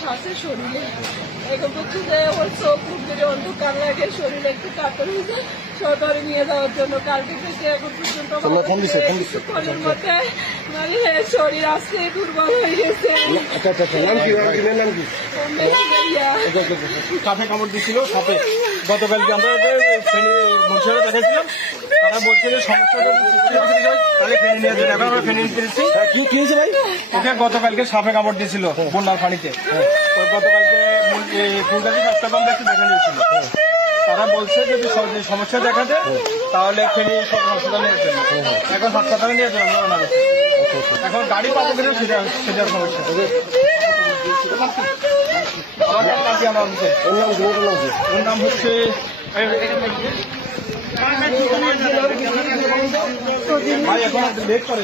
শ্বাসের শরীরে এখন তো ওর চোখ মুখ থেকে অন্ধকার লাগে, শরীরে একটু কাতর হয়েছে, সরকারি নিয়ে যাওয়ার জন্য কালকে থেকে এখন পর্যন্ত শরীর মধ্যে মানে শরীর আজকে দুর্বল হয়ে গেছে। সাপে কামড় দিয়েছিল, সাপে গতকালকে আমরা মহিষারে দেখেছিলাম, তারা বলছে যে ওকে গতকালকে সাপে কামড় দিয়েছিল বন্যার পানিতে। গতকালকে ফুলগাছি স্বাস্থ্যকেন্দ্রে একটু দেখা নিয়েছিল, তারা বলছে যদি সমস্যা দেখা দেয় তাহলে ফেনী হাসপাতালে নিয়ে যাবেন, এখন হাসপাতালে নিয়ে যাবেন আমরা ওনার। এখন গাড়ি পাবো কিনা সেটার সমস্যা। ওর নাম হচ্ছে ভাই, এখন লেট করে